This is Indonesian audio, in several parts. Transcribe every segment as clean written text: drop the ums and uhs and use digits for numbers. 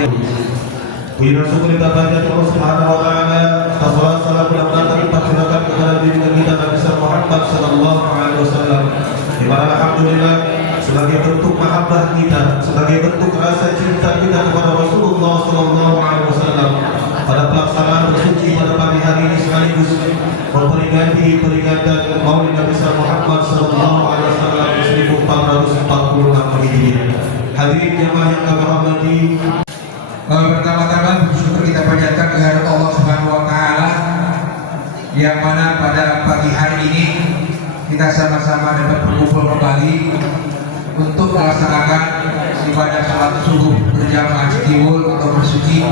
Puji dan syukur kita panjatkan Allah Subhanahu wa taala. Salawat salam kita curahkan kepada junjungan kita Nabi Muhammad sallallahu alaihi wasallam. Di mana alhamdulillah sebagai bentuk mahabbah kita, sebagai bentuk rasa cinta kita kepada Rasulullah sallallahu alaihi wasallam, pada pelaksanaan bersuci pada pagi hari ini sekaligus memperingati peringatan Maulid Nabi Muhammad sallallahu alaihi wasallam 1446 Hijriah. Hadirin jemaah yang kami hormati, pertama-tama bersyukur kita panjatkan kehadirat Allah Subhanahu wa taala yang mana pada pagi hari ini kita sama-sama dapat berkumpul kembali untuk melaksanakan ibadah salat subuh berjamaah Citiwul atau bersuci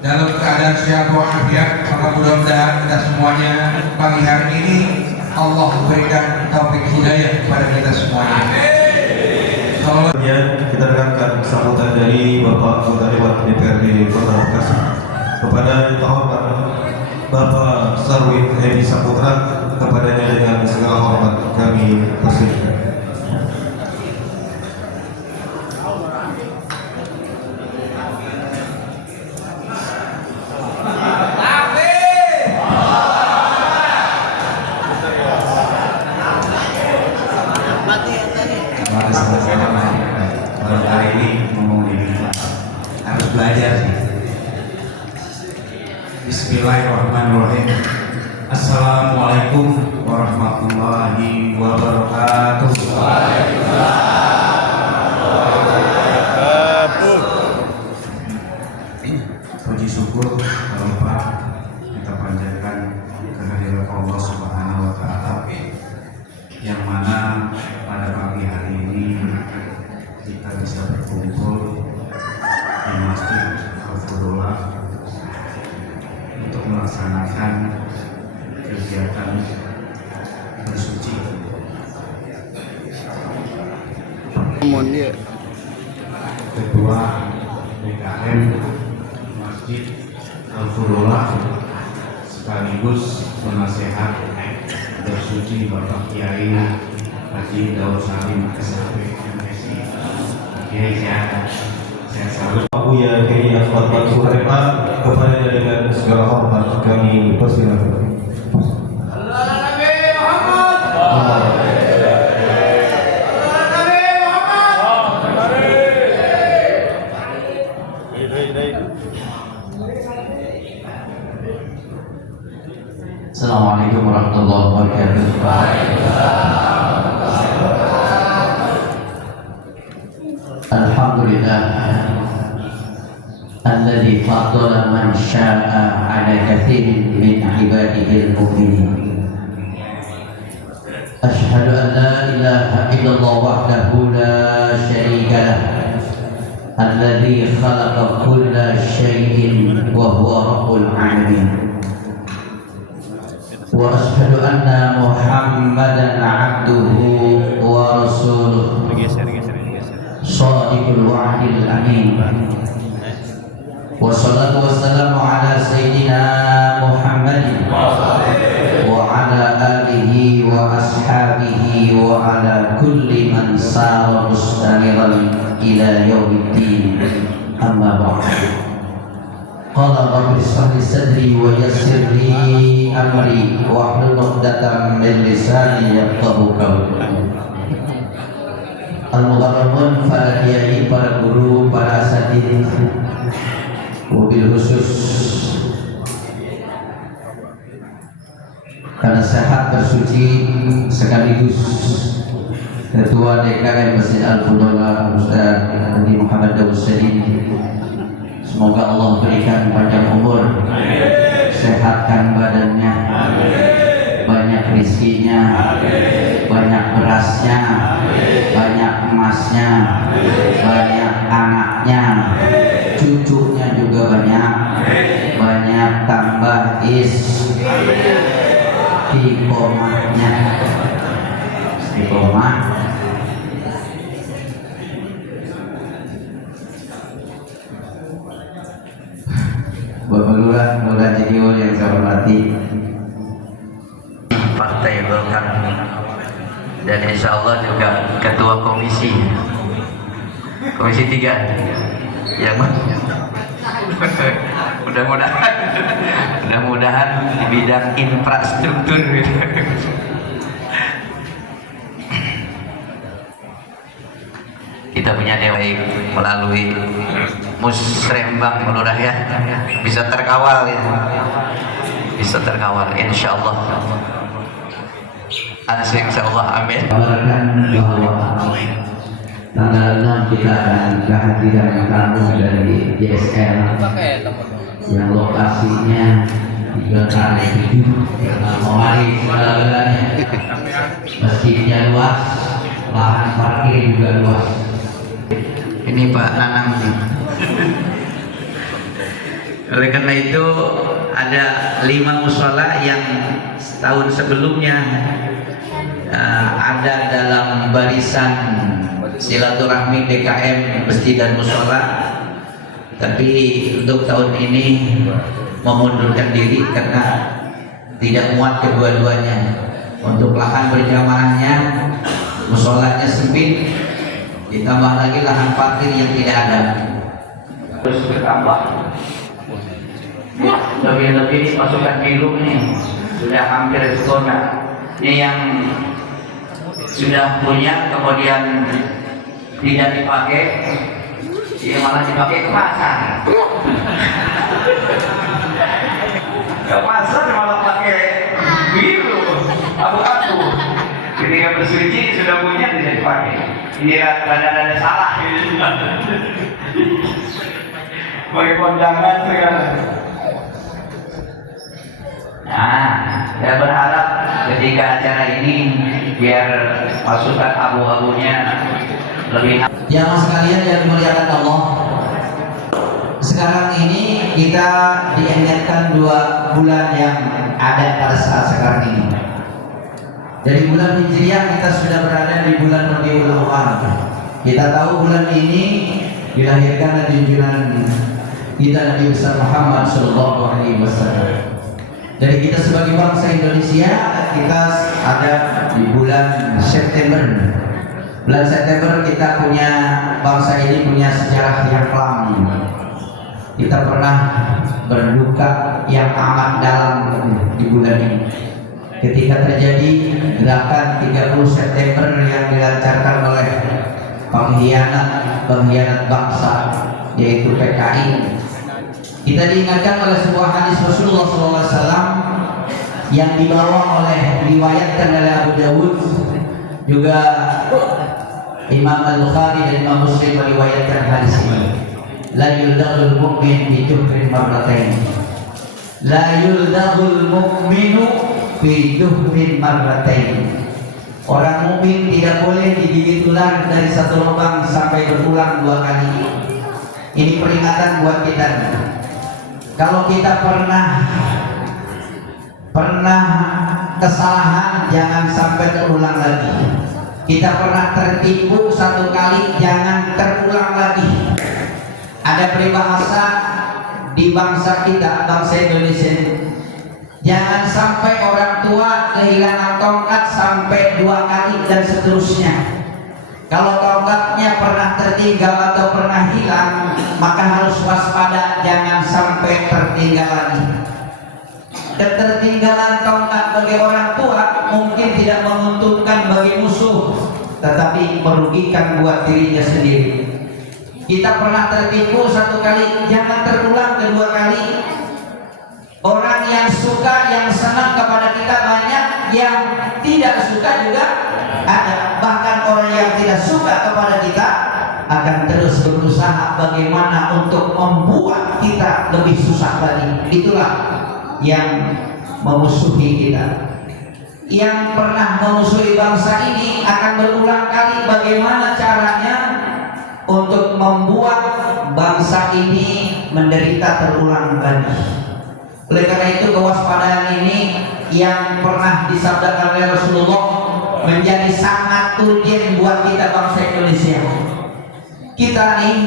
dalam keadaan sehat walafiat. Maka mudah-mudahan kita semuanya pagi hari ini Allah berikan taufik hidayah kepada kita semuanya. kita dengarkan sambutan dari Bapak Anggota Dewan DPRD Kota Bekasi kepada yang terhormat Bapak Sarwin Edi Saputra. Kepadanya dengan segala hormat kami persilakan. Hari ini ngomong ini harus belajar sih. Bismillahirrahmanirrahim. Assalamualaikum warahmatullahi wabarakatuh. Puji syukur Bapak kita panjatkan kehadirat Allah Subhanahu wa taala yang mana pada pagi hari ini kita bisa berkumpul di Masjid Al-Fudullah untuk melaksanakan kegiatan bersuci. Ketua DKM Masjid Al-Fudullah sekaligus penasehat bersuci Bapak Kiai Haji Daud Salim SHP MSI. Kiai saya salut. Buya Kiai Aswad Mansur MA, kepadanya dengan segala hormat kami persilakan. Assalamualaikum warahmatullahi wabarakatuh. Alhamdulillah alladzi faddala man syaa'a 'ala katsirin min 'ibadihi al-mu'minin. Asyhadu an la ilaha illallah wahdahu la syarika lah alladzi khalaqa kulla syai'in wa huwa rabbul 'alamin. Wa asyhadu anna Muhammadan 'abduhu wa rasuluh shadiqul wa'dil amin. Wassalatu wassalamu ala sayyidina Muhammadin wa ala alihi wa ashabihi wa ala kulli man sara mustamiran ila yaumiddin. Amma ba'd. Qala rabbi shrah li sadri wa yassir li amri wa hlul 'uqdatam min lisani yafqahu qawli. Al-mukarramun, para kiai, para guru, para asatidz, wabil khusus karena sehat bersuci sekaligus Ketua DKM Masjid Al-Fudullah Ustaz Haji Muhammad Daud Salim. Semoga Allah berikan panjang umur, sehatkan badannya, banyak rezekinya, banyak berasnya, banyak emasnya, banyak anaknya, cucunya juga banyak, banyak tambah istiqomahnya. Istiqomah Bapak Lurah Citiwul yang saya hormati, Partai Golkar, dan insya Allah juga Ketua Komisi 3 yang mudah-mudahan di bidang infrastruktur gitu. Kita punya dewa melalui musrembang Lurah ya, bisa terkawal ya, bisa terkawal insyaallah. Insyaallah amin. Kabarkan bahwa tanggal 6 kita akan kehadiran tamu dari JSL yang lokasinya di Gelora 7 Mawari segala-galanya. Masjidnya luas, lahan parkir juga luas. Ini Pak Nanang. Oleh karena itu ada 5 musola yang tahun sebelumnya ada dalam barisan silaturahmi DKM masjid dan musola, tapi untuk tahun ini memundurkan diri karena tidak muat kedua-duanya. Untuk lahan berjamaahnya, musolanya sempit, ditambah lagi lahan parkir yang tidak ada, terus bertambah. Lebih-lebih pasukan biru ini sudah hampir setengah. Ini yang sudah punya kemudian tidak dipakai, dia malah dipakai ke pasar. Ke pasar malah pakai biru, abu-abu. Ketika bersuci sudah punya tidak dipakai. Ini ada salah. Pakai kondangan sekarang. Nah, saya berharap ketika acara ini biar pasukan abu-abunya lebih. Jamaah sekalian yang dimuliakan Allah, sekarang ini kita diingatkan 2 bulan yang ada pada saat sekarang ini. Dari bulan Hijriah kita sudah berada di bulan Rabiul Awal. Kita tahu bulan ini dilahirkan junjungan kita Nabi besar Muhammad Sallallahu Alaihi Wasallam. Dari kita sebagai bangsa Indonesia, kita ada di bulan September. Bulan September kita punya, bangsa ini punya sejarah yang kelam. Kita pernah berduka yang amat dalam di bulan ini. Ketika terjadi gerakan 30 September yang dilancarkan oleh pengkhianat bangsa, yaitu PKI. Kita diingatkan oleh sebuah hadis Rasulullah SAW yang dibawa oleh, riwayatkan oleh Abu Dawud, juga Imam Al-Bukhari dan Imam Muslim meriwayatkan hadis ini. La yuldagul mu'min bi juhrin marratain. La yuldagul mu'minu bi juhrin marratain. Orang mukmin tidak boleh digigit ular dari satu lubang sampai berulang 2 kali. Ini peringatan buat kita. Kalau kita pernah kesalahan, jangan sampai terulang lagi. Kita pernah tertipu 1 kali, jangan terulang lagi. Ada peribahasa di bangsa kita, bangsa Indonesia, jangan sampai orang tua kehilangan tongkat sampai 2 kali dan seterusnya. Kalau tongkatnya pernah tertinggal atau pernah hilang, maka harus waspada, jangan sampai tertinggal lagi. Ketertinggalan tongkat bagi orang tua mungkin tidak menguntungkan bagi musuh, tetapi merugikan buat dirinya sendiri. Kita pernah tertipu 1 kali, jangan terulang kedua kali. Orang yang suka, yang senang kepada kita banyak, yang tidak suka juga ada. Bahkan orang yang tidak suka kepada kita akan terus berusaha bagaimana untuk membuat kita lebih susah lagi. Itulah yang memusuhi kita. Yang pernah memusuhi bangsa ini akan berulang kali bagaimana caranya untuk membuat bangsa ini menderita terulang lagi. Oleh karena itu, kewaspadaan ini yang pernah disabdakan oleh Rasulullah menjadi sangat urgent buat kita bangsa Indonesia. Kita nih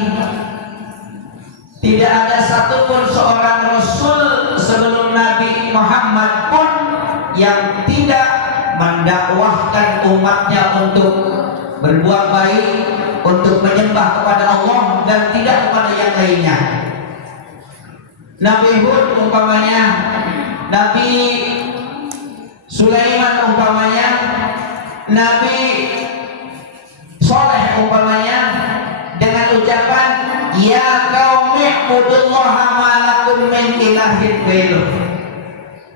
tidak ada satupun seorang Rasul sebelum Nabi Muhammad pun yang tidak mendakwahkan umatnya untuk berbuat baik, untuk menyembah kepada Allah dan tidak kepada yang lainnya. Nabi Hud umpamanya, Nabi Sulaiman umpamanya, Nabi Soleh umpamanya, dengan ucapan ya qaumi ibudullaha ma lakum min ilahin ghairuh.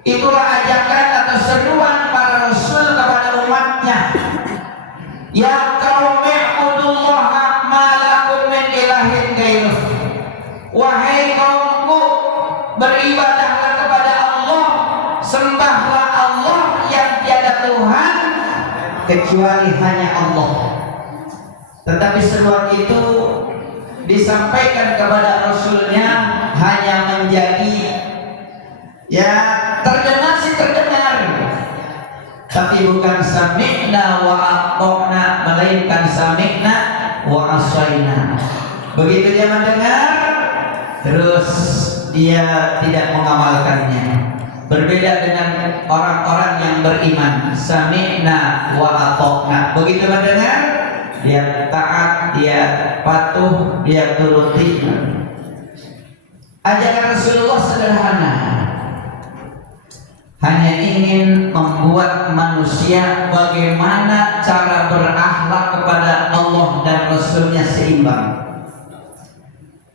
Itulah ajakan atau seruan para rasul kepada umatnya. Ya qaumi ibudullaha ma lakum min ilahin ghairuh. Wahai kaumku, beribadahlah kepada Allah, sembahlah Allah yang tiada Tuhan kecuali hanya Allah. Tetapi seruan itu disampaikan kepada Rasulnya hanya menjadi ya terdengar sih terdengar, tapi bukan sami'na wa ata'na, melainkan sami'na wa asaina. Begitu dia mendengar, terus dia tidak mengamalkannya. Berbeda dengan orang-orang yang beriman, sami'na wa ata'na. Begitu mendengar, dia taat, dia patuh, dia turuti. Ajaran Rasulullah sederhana, hanya ingin membuat manusia bagaimana cara berakhlak kepada Allah dan Rasulnya seimbang.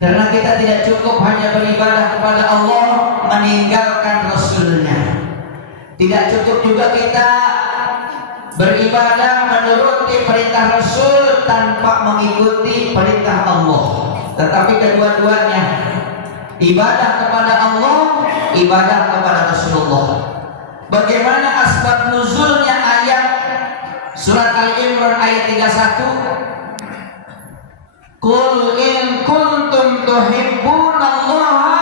Karena kita tidak cukup hanya beribadah kepada Allah meninggalkan Rasulnya. Tidak cukup juga kita beribadah menuruti perintah Rasul tanpa mengikuti perintah Allah. Tetapi kedua-duanya, ibadah kepada Allah, ibadah kepada Rasulullah. Bagaimana asbab nuzulnya ayat surat Al-Imran ayat 31? Qul in kuntum tuhibbunallaha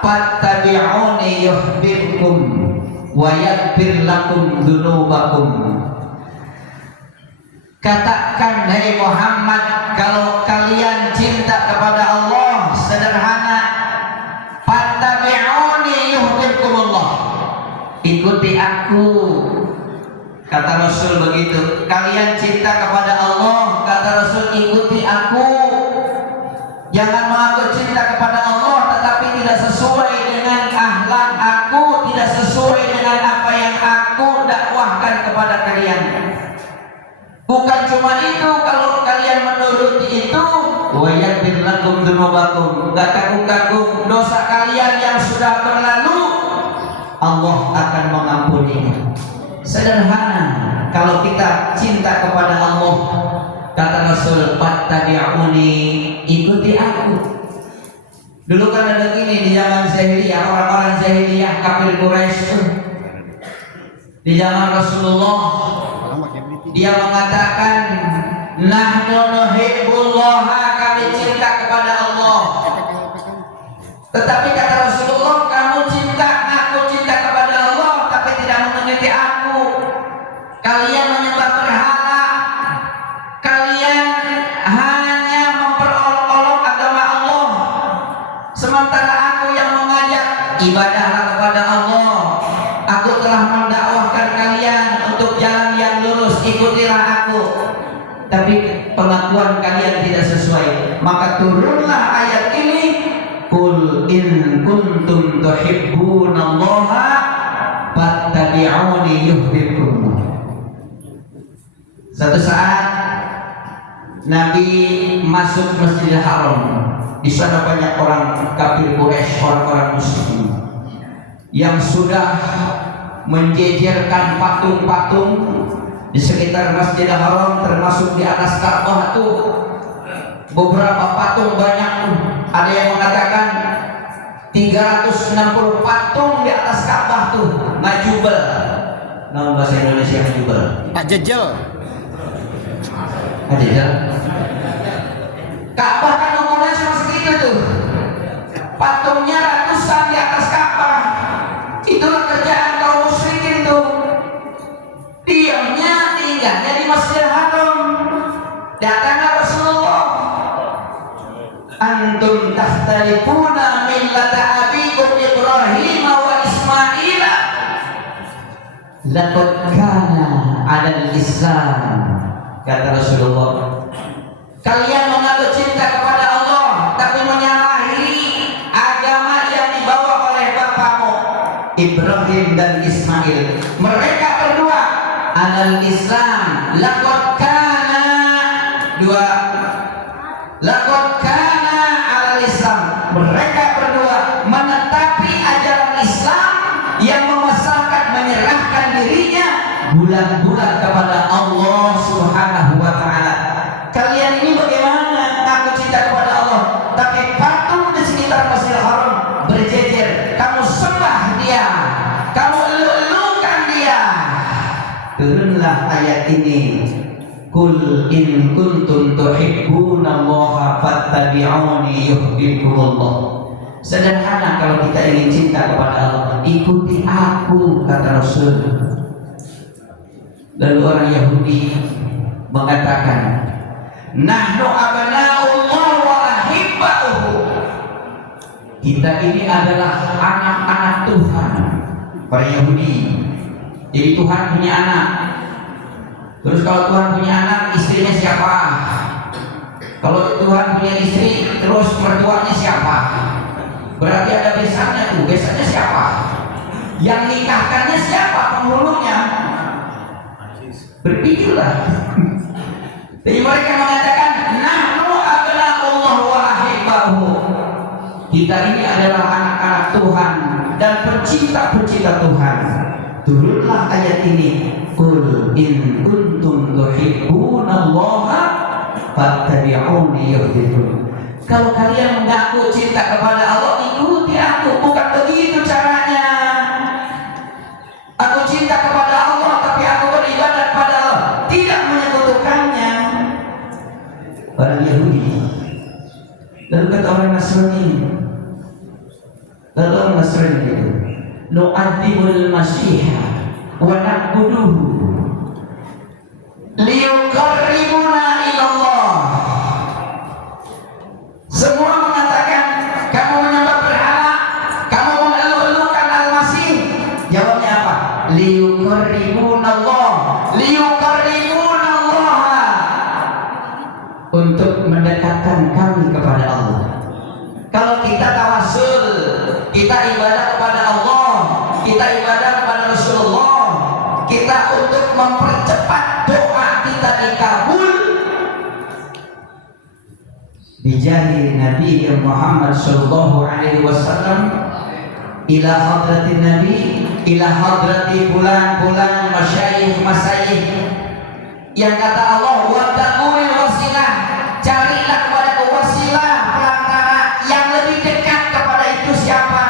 fattabi'uni yuhibbukum wa yaghfir lakum dzunubakum. Katakan hai Muhammad, kalau kalian cinta kepada Allah, sederhana, fattabi'uni yuhibbukumullah, ikuti aku. Kata Rasul begitu. Kalian cinta kepada Allah, kata Rasul, ikuti aku. Jangan mengaku cinta kepada Allah tetapi tidak sesuai dengan akhlak aku, tidak sesuai dengan apa yang aku dakwahkan kepada kalian. Bukan cuma itu, kalau kalian menuruti itu, wa yaghfir lakum dzunubakum, enggak tanggung-tanggung dosa kalian yang sudah berlalu, Allah akan mengampuninya. Sederhana, kalau kita cinta kepada Allah, kata Rasul, fattabi'uni, ikuti aku. Dulu kan ada gini di zaman jahiliyah, orang-orang jahiliyah kafir Quraisy. Di zaman Rasulullah, dia mengatakan, nahnu nuhibbullaha, kami cinta kepada Allah. Tetapi kata Rasulullah, kamu cinta, aku cinta kepada Allah, tapi tidak mengikuti aku. Kalian menyembah berhala, kalian hanya memperolok-olok agama Allah, sementara aku yang mengajak ibadahlah kepada Allah. Aku telah mendakwahkan kalian untuk jalan yang lurus, ikutilah aku. Tapi pengakuan kalian tidak sesuai, maka turunlah ayat ini, qul in kuntum tuhibbunallaha fattabi'uni yuhibbukum. Satu saat Nabi masuk Masjidil Haram. Di sana banyak orang kafir Quraisy, orang-orang muslim yang sudah menjejerkan patung-patung di sekitar Masjidil Haram, termasuk di atas Ka'bah itu beberapa patung banyak. Ada yang mengatakan 360 patung di atas Ka'bah tuh, majubel. Nama bahasa Indonesia majubel. Pak Jejel. Ka'bah kan ukurannya cuma segitu tuh, patungnya ratusan di atas Ka'bah. Itulah kerjaan kaum musyrikin tuh, diamnya tinggalnya di Masjidil Haram. Datanglah Rasulullah, antum tahtalifuna millata abikum Ibrahim wa Ismaila, laqad kana 'alal Islam. Kata Rasulullah, Kalian mengaku cinta kepada Allah, tapi menyalahi agama yang dibawa oleh bapakmu Ibrahim dan Ismail. Mereka berdua alal Islam. Laqad kana alal Islam. Mereka berdua menetapi ajaran Islam yang memasangkan menyerahkan dirinya bulan-bulan kepada Allah Subhanahu wa taala. Kalian ini bagaimana ngaku cinta kepada Allah, tapi patung di sekitar Masjidil Haram berjejer, kamu sembah dia, kamu elu-elukan dia. Turunlah ayat ini. Qul in kuntum tuhibbunallaha fattabi'uni yuhibbukumullah. Sederhana kalau kita ingin cinta kepada Allah, ikuti aku, kata Rasul. Lalu orang Yahudi mengatakan, nahnu abna'ullah wa ahibba'uhu. Kita ini adalah anak-anak Tuhan. Para Yahudi. Jadi Tuhan punya anak. Terus kalau Tuhan punya anak, istrinya siapa? Kalau Tuhan punya istri, terus mertuanya siapa? Berarti ada besannya tuh. Besannya siapa? Yang nikahkannya siapa? Penghulunya. Berpikirlah. Jadi mereka mengatakan, nahnu abna'ullah wa ahibba'uhu. Kita ini adalah anak-anak Tuhan dan pencinta-pencinta Tuhan. Turunlah ayat ini. Qul in kuntum tuhibbunallaha fattabi'uni yuhibbukum. Kalau kalian mengaku cinta kepada Allah, ikuti aku. Bukan begitu caranya. Aku cinta kepada Allah, tapi aku beribadah kepada Allah, tidak menyekutukannya. Orang Yahudi. Lalu kata orang Nasrani. Lalu orang Nasrani itu, nu'adzibul masyiha wa na'buduhu liyuqarribuna ilallah. Semua mengatakan kamu menyembah berhala, kamu mengeluh-elukan Al-Masih. Jawabnya apa? Liyuqarribunallah, liyuqarribunallah, untuk mendekatkan kami kepada Allah. Kalau kita tawasul, kita ibadah kepada Allah, kita ibadah kepada Rasulullah, kita untuk mempercepat doa kita dikabul bijahi Nabi Muhammad sallallahu alaihi wasallam, ila hadratin Nabi, ila hadrati bulan-bulan masyayikh masyayikh, yang kata Allah wattaqul wasilah, carilah kepada wasilah, perantara yang lebih dekat kepada itu siapa?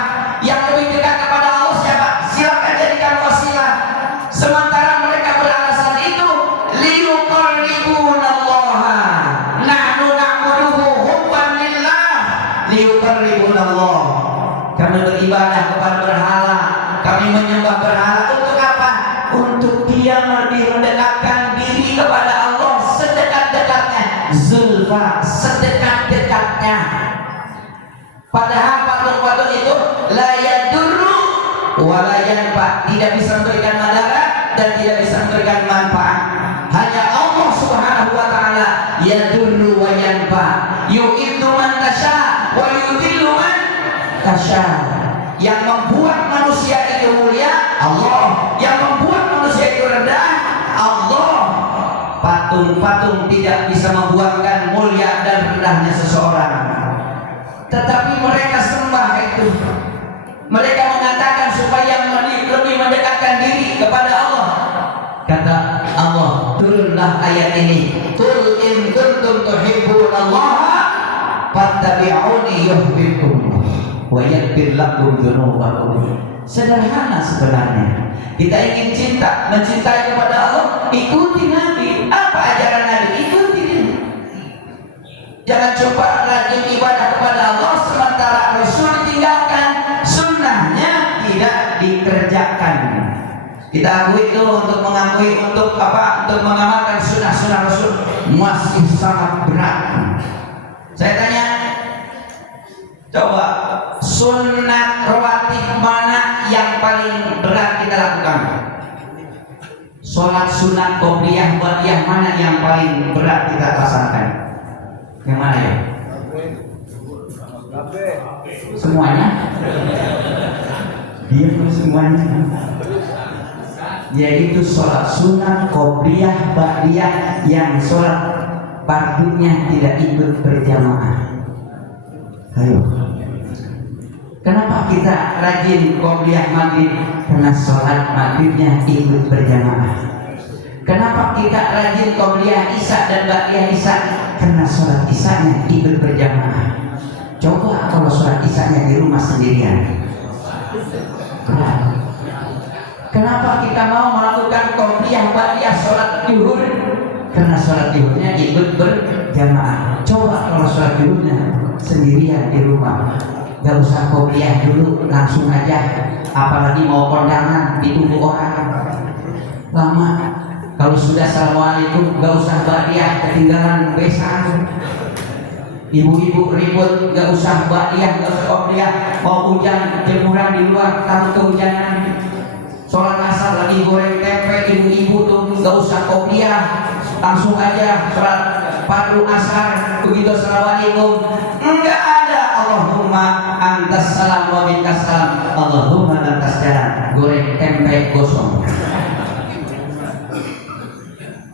Yang lebih dekat kepada Allah siapa? Silakan jadikan wasilah. Sementara mereka beralasan itu, liyuqarribunallaha, nahnu na'buduhu hubban lillah, liyuqarribunallah. Kami beribadah kepada berhala, kami menyembah berhala untuk apa? Untuk dia lebih mendekatkan diri kepada Allah sedekat-dekatnya, zulfa, sedekat-dekatnya. Padahal patung-patung itu la yadurru wa la yanfa, tidak bisa memberikan madarat dan tidak bisa memberikan manfaat. Hanya Allah Subhanahu wa taala yadurru wa yanfa, yu'iddu man tasya wa yudhillu man tasya. Yang membuat manusia itu mulia Allah, yang membuat manusia itu rendah Allah. Patung-patung tidak bisa membuatkan mulia dan rendahnya seseorang, tetapi mereka sembah itu. Mereka mengatakan supaya lebih mendekatkan diri kepada Allah. Kata Allah, turunlah ayat ini. Qul in kuntum tuhibbunallaha fattabi'uni yuhibbukum wa yaghfir lakum dzunubakum. Sederhana sebenarnya. Kita ingin mencintai kepada Allah, ikuti Nabi. Apa ajaran Nabi? Ikuti dia. Jangan coba rajin ibadah kepada Allah sementara Rasul ditinggalkan, sunnahnya tidak dikerjakan. Kita akui itu untuk mengakui untuk apa? Untuk mengamalkan sunnah-sunnah Rasul masih sangat berat. Saya tanya, coba sunnah rawatib mana yang paling berat kita lakukan? Sholat sunat qobliyah ba'diyah mana yang paling berat kita laksanakan? Yang mana ya? Semuanya? Dia pun semuanya. Yaitu sholat sunat, qobliyah, ba'diyah yang sholat fardunya tidak ikut berjamaah. Ayo. Kenapa kita rajin qobliyah maghrib? Karena sholat maghribnya ikut berjamaah. Kenapa kita rajin qobliyah isya dan ba'diyah isya? Karena sholat isyanya ikut berjamaah. Coba kalau sholat isyanya di rumah sendirian. Kenapa kita mau melakukan qobliyah ba'diyah sholat zuhur? Karena sholat zuhurnya ikut berjamaah. Coba kalau sholat zuhurnya sendirian di rumah, gak usah qobliyah dulu, langsung aja. Apalagi mau kondangan ditunggu orang lama. Kalau sudah assalamualaikum, gak usah ba'diyah, ketinggalan besan. Ibu-ibu ribut, gak usah ba'diyah, gak usah qobliyah. Mau hujan, jemuran di luar, takut kehujanan. Sholat asar lagi goreng tempe, ibu-ibu tuh gak usah qobliyah, langsung aja sholat fardu asar. Begitu assalamualaikum, enggak ada Allahumma antas salam wa minkas salam, Allahumma antas jalan, goreng tempe gosong.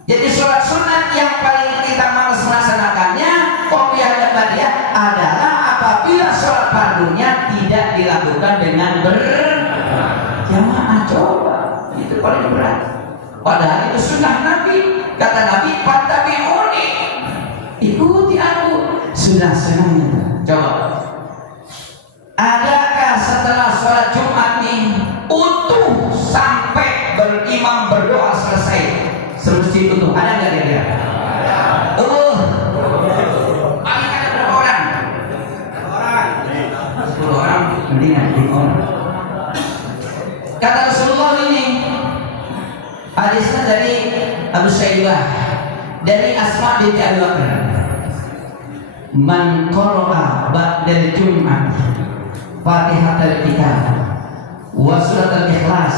Jadi sholat sunat yang paling kita malas melaksanakannya, qobliyah dan ba'diyah, adalah apabila sholat fardunya tidak dilakukan dengan berjamaah. Coba, itu paling berat. Padahal itu sunnah Nabi. Kata Nabi, fattabi'uni, ikuti aku. Sunnah-sunnahnya. Coba, adakah setelah sholat Jumat nih utuh sampai berimam berdoa selesai semasjid utuh? Ada nggak kira-kira? Paling ada berapa orang? 10 orang. Mendingan 5 orang. Kata Rasulullah ini, hadisnya dari Abu Syaibah, dari Asma binti Abi Bakar, man qara'a ba'dal Jum'ah Fatihatul Kitab wa suratul Ikhlas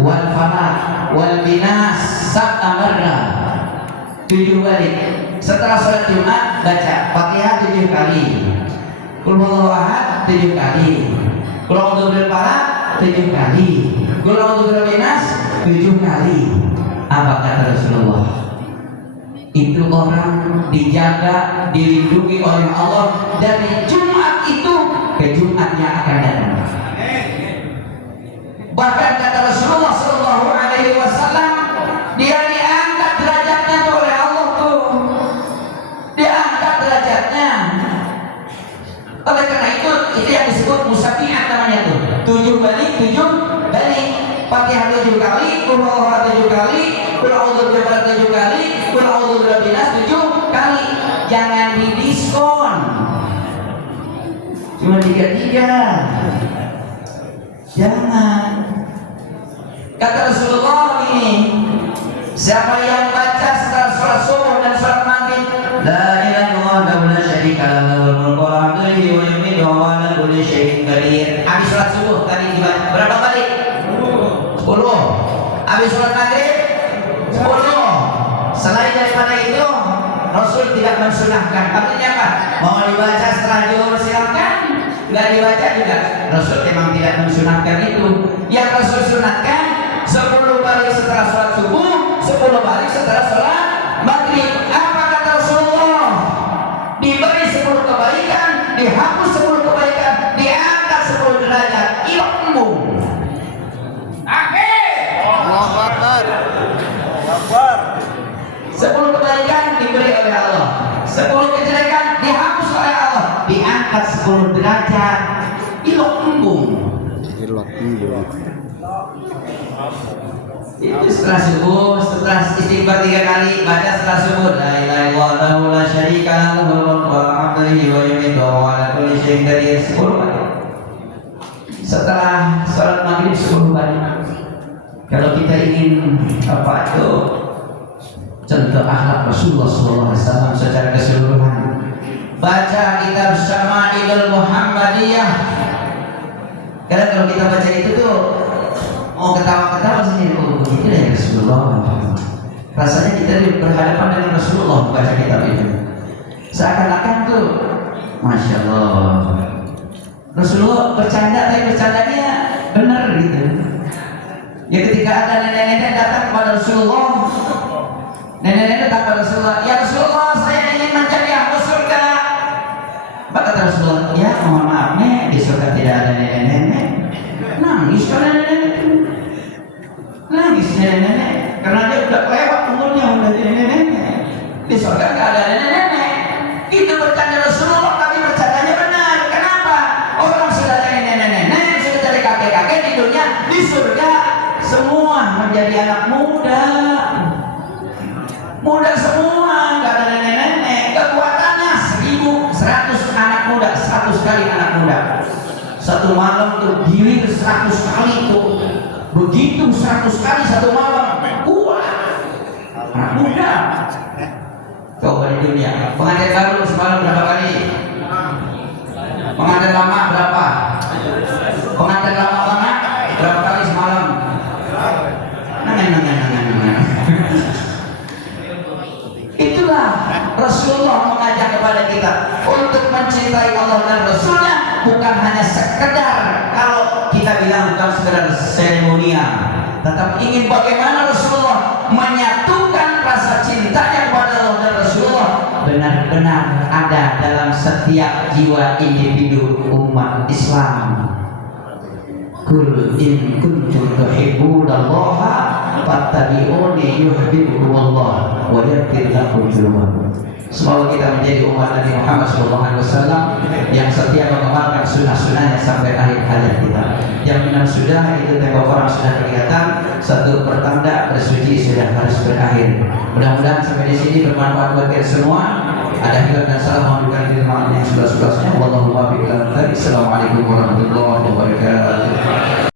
wal Falaq wal Binas sab'a marra, 7 kali. Setelah sholat Jumat baca Fatihah 7 kali, Qul huwallahu ahad 7 kali, Qul a'udzu birabbil falaq 7 kali, Qul a'udzu birabbin nas 7 kali. Apa kata Rasulullah? Itu orang dijaga, dilindungi oleh Allah dari Jumat itu ke Jumatnya akan datang. Bahkan kata Rasulullah Sallallahu Alaihi Wasallam, dia diangkat derajatnya oleh Allah tuh, diangkat derajatnya. Oleh karena itu yang disebut musabihat namanya tuh. 7 kali, 7 kali, Fatihah 7 kali, Qul huwallahu 7 kali, Qul a'udzu birabbil falaq 7 kali, Qul a'udzu birabbin nas 7 kali. Jangan didiskon. Cuma 3. Jangan. Kata Rasulullah ini, siapa yang baca setelah sholat subuh dan sholat maghrib, la ilaha illallah wa la syarika lahu wa alaihi wa yumitu wa ala kulli syai'in qadir. Habis sholat subuh tadi dibaca berapa kali? 10. Habis sholat maghrib 10. Selain daripada itu, Rasul tidak mensunahkan. Artinya apa? Mau dibaca setelah zuhur silakan, nggak dibaca juga. Rasul memang tidak mensunahkan itu. Yang Rasul sunahkan 10 kali setelah sholat subuh, 10 kali setelah sholat maghrib. Apa kata Rasulullah? Diberi 10 kebaikan, dihapus 10 kebaikan, diangkat 10 derajat. Ilmu. Allahu Akbar. 10 kebaikan diberi oleh Allah, 10 kejelekan dihapus oleh Allah, diangkat 10 derajat. Ilmu. Itu setelah subuh, setelah istighfar 3 kali, baca setelah subuh la ilaha illallah wa la syarika lahu wa alaihi wa yumitu wa ala kulli syai'in qadir 10 kali. Setelah sholat maghrib 10 kali. Kalau kita ingin apa itu contoh akhlak Rasulullah SAW secara keseluruhan, baca kitab Syama'ilul Muhammadiyah. Karena kalau kita baca itu tuh mau ketawa-ketawa sendiri, oh begitu ya Rasulullah. Rasanya kita berhadapan dengan Rasulullah membaca kitab itu. Seakan-akan tuh, masya Allah, Rasulullah bercanda, tapi bercandanya benar gitu. Ya ketika ada nenek-nenek datang kepada Rasulullah, nenek-nenek datang kepada Rasulullah, ya Rasulullah, saya ingin menjadi ahli surga. Maka kata Rasulullah, ya mohon maaf nih, di surga tidak ada nenek-nenek. Nangis kan nenek-nenek, nangis nenek-nenek, karena dia udah lewat umurnya, udah jadi nenek-nenek. Di surga nggak ada nenek-nenek. Itu bercanda Rasulullah, tapi bercandanya benar. Kenapa? Orang sudah jadi nenek-nenek, sudah jadi kakek-kakek di dunia, di surga semua menjadi anak muda, muda semua, nggak ada nenek-nenek. Kekuatannya 1.100 anak muda, 100 kali anak muda. Satu malam tuh gilir 100 kali tuh, begitu 100 kali satu malam, kuat anak muda. Coba di dunia, pengantin baru semalam berapa kali? Pengantin lama berapa? Pengantin lama banget berapa kali semalam? Nangan. Itulah Rasulullah mengajak kepada kita untuk mencintai Allah dan Rasulnya, bukan hanya sekedar, kalau kita bilang bukan sekedar seremonial, tetapi ingin bagaimana Rasulullah menyatukan rasa cintanya kepada Allah dan Rasulullah benar-benar ada dalam setiap jiwa individu umat Islam. Qul in kuntum tuhibbunallaha fattabi'uni yuhibbukumullah wa yaghfir lakum dzunubakum. Semoga kita menjadi umat Nabi Muhammad SAW yang setia mengamalkan sunnah-sunnahnya sampai akhir hayat kita. Jaminan sudah, itu tembok orang sudah kelihatan, satu pertanda bersuci sudah harus berakhir. Mudah-mudahan sampai di sini bermanfaat buat kita semua. Ada hilaf dan salah, mohon bukan diri yang sebelah-sebelahnya. Wallahu a'lam bishawab. Assalamualaikum warahmatullahi wabarakatuh.